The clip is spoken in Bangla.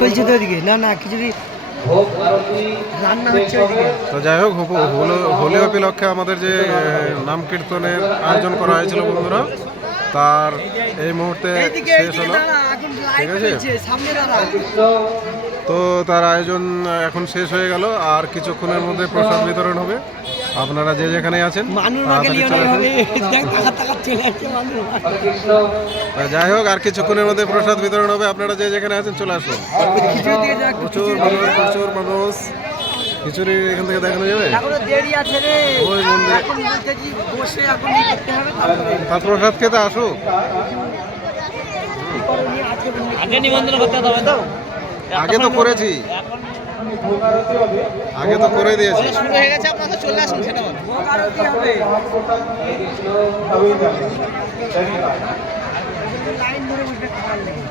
চলছে তো ওদিকে না না খিচুড়ি রান্না হচ্ছে ওইদিকে। তো যাই হোক হোলি উপলক্ষে আমাদের যে নাম কীর্তনের আয়োজন করা হয়েছিল বন্ধুরা, তার এই মুহূর্তে শেষ হলো। ঠিক আছে, তো তার আয়োজন এখন শেষ হয়ে গেল। আর কিছুক্ষণের মধ্যে প্রসাদ বিতরণ হবে। আপনারা যে যেখানে আছেন যাই হোক, আর কিছুক্ষণের মধ্যে প্রসাদ বিতরণ হবে। আপনারা যে যেখানে আছেন চলে আসুন। প্রচুর মানুষ খিচুড়ি এখান থেকে দেখানো যাবে। ওই মন্দিরে তার প্রসাদ খেতে আসুক। আগে নিবন্ধন করতে হবে তো, আগে তো করেছি, আগে তো করে দিয়েছি। শুরু হয়ে গেছে, আপনারা চলে আসুন। সেটা লাইন ধরে বসে খাবার লেগে